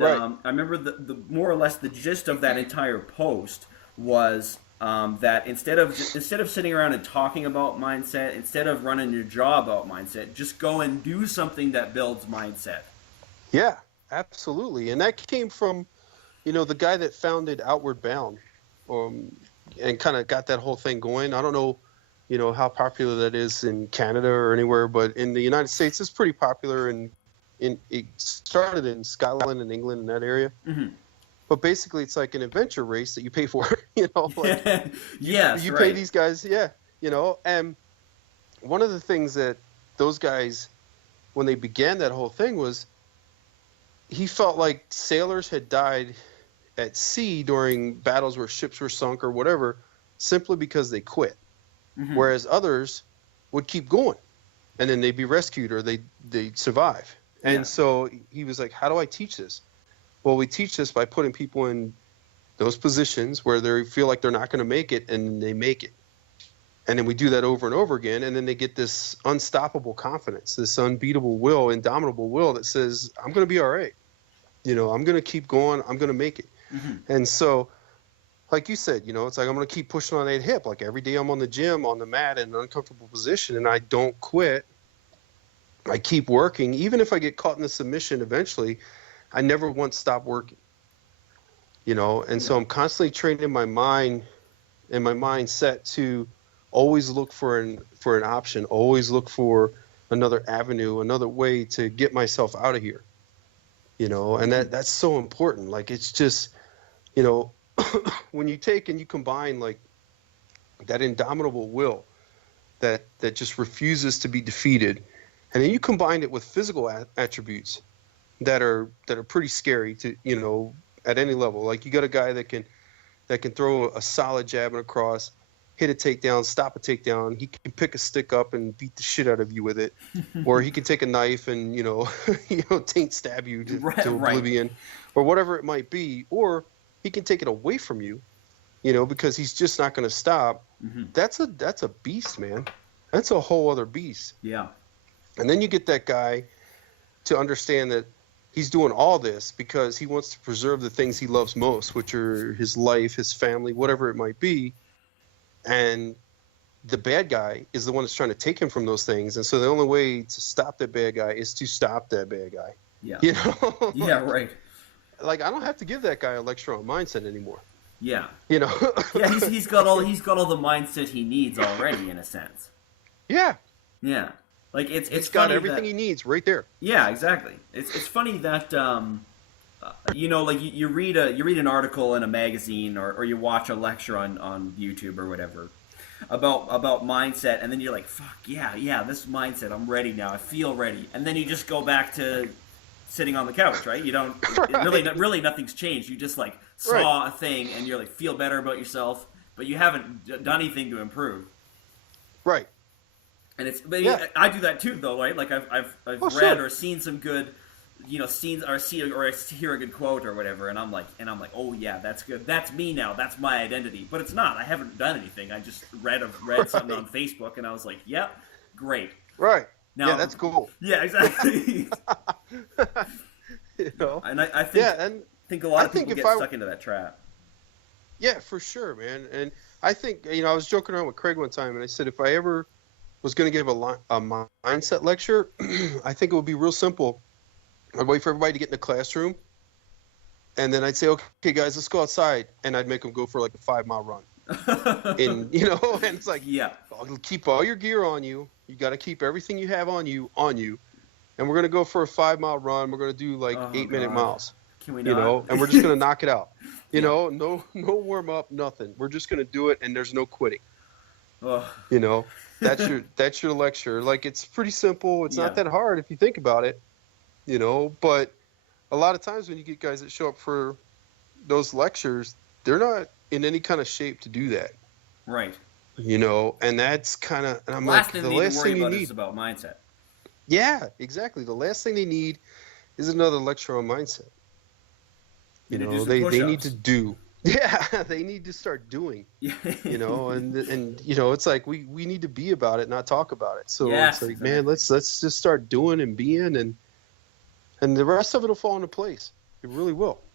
Right. I remember the more or less the gist of that entire post was that instead of sitting around and talking about mindset, instead of running your jaw about mindset, just go and do something that builds mindset. Yeah, absolutely. And that came from, the guy that founded Outward Bound, um, and kind of got that whole thing going. I don't know, how popular that is in Canada or anywhere, but in the United States, it's pretty popular. And it started in Scotland and England in that area. Hmm. But basically, it's like an adventure race that you pay for. Like you Yes, you pay right. these guys, yeah. And one of the things that those guys, when they began that whole thing, was he felt like sailors had died at sea during battles where ships were sunk or whatever, simply because they quit, Hmm. whereas others would keep going and then they'd be rescued or they'd survive. Yeah. And so he was like, how do I teach this? Well, we teach this by putting people in those positions where they feel like they're not going to make it and they make it. And then we do that over and over again, and then they get this unstoppable confidence, this unbeatable will, indomitable will that says, I'm going to be all right. I'm going to keep going. I'm going to make it. Hmm. And so, like you said, it's like I'm going to keep pushing on that hip. Like every day I'm on the gym, on the mat in an uncomfortable position, and I don't quit. I keep working. Even if I get caught in the submission eventually, I never once stop working. And so Yeah. I'm constantly training my mind and my mindset to always look for an option, always look for another avenue, another way to get myself out of here. And Hmm. that's so important. Like it's just, you know, when you take and you combine like that indomitable will that just refuses to be defeated, and then you combine it with physical attributes that are pretty scary to at any level. Like you got a guy that can throw a solid jab and a cross, hit a takedown, stop a takedown. He can pick a stick up and beat the shit out of you with it, or he can take a knife and taint stab you to Right. Right. oblivion, or whatever it might be, or he can take it away from you, because he's just not going to stop. Hmm. That's a beast, man. That's a whole other beast. Yeah. And then you get that guy to understand that he's doing all this because he wants to preserve the things he loves most, which are his life, his family, whatever it might be. And the bad guy is the one that's trying to take him from those things. And so the only way to stop that bad guy is to stop that bad guy. Yeah. You know, Yeah. Right. like I don't have to give that guy a lecture on mindset anymore. Yeah. You know, Yeah. He's got all the mindset he needs already in a sense. yeah, Yeah. Like it's he's got funny everything that he needs right there. yeah, exactly. It's funny that like you read an article in a magazine or you watch a lecture on YouTube or whatever about mindset, and then you're like, fuck yeah, this mindset, I'm ready now, I feel ready, and then you just go back to sitting on the couch, right? You don't Right, really nothing's changed. You just like right, saw a thing and you're like feel better about yourself, but you haven't done anything to improve. right. And it's but Yeah. I do that too though, right? Like I've Oh, read sure. or seen some good scenes or I hear a good quote or whatever, and I'm like, oh yeah, that's good, that's me now, that's my identity. But it's not. I haven't done anything. I just read something Right, on Facebook and I was like, yep, great. right. Yeah, Now that's cool. yeah, exactly. you know, And I think yeah, and think a lot I of think people if get I stuck into that trap. Yeah, for sure, man. And I think, I was joking around with Craig one time, and I said if I ever was going to give a mindset lecture, I think it would be real simple. I'd wait for everybody to get in the classroom, and then I'd say, okay, guys, let's go outside, and I'd make them go for like a 5 mile run. And and it's like, Yeah. keep all your gear on you. You got to keep everything you have on you, and we're going to go for a 5 mile run. We're going to do like Oh 8-minute God. miles. Can we not? And we're just going to knock it out. Yeah. No warm up, nothing. We're just going to do it, and there's no quitting. Oh, You know, that's your lecture. Like it's pretty simple. It's not yeah. that hard if you think about it. But a lot of times when you get guys that show up for those lectures, they're not in any kind of shape to do that. Right. And that's and I'm Last like, thing the they need to last worry thing you about is need. about mindset. Yeah, exactly. The last thing they need is another lecture on mindset. Need to do some They need to push-ups. do. Yeah, they need to start doing. Yeah. And it's like we need to be about it, not talk about it. So it's Yes, like, man, exactly. let's just start doing and being, and the rest of it will fall into place. It really will.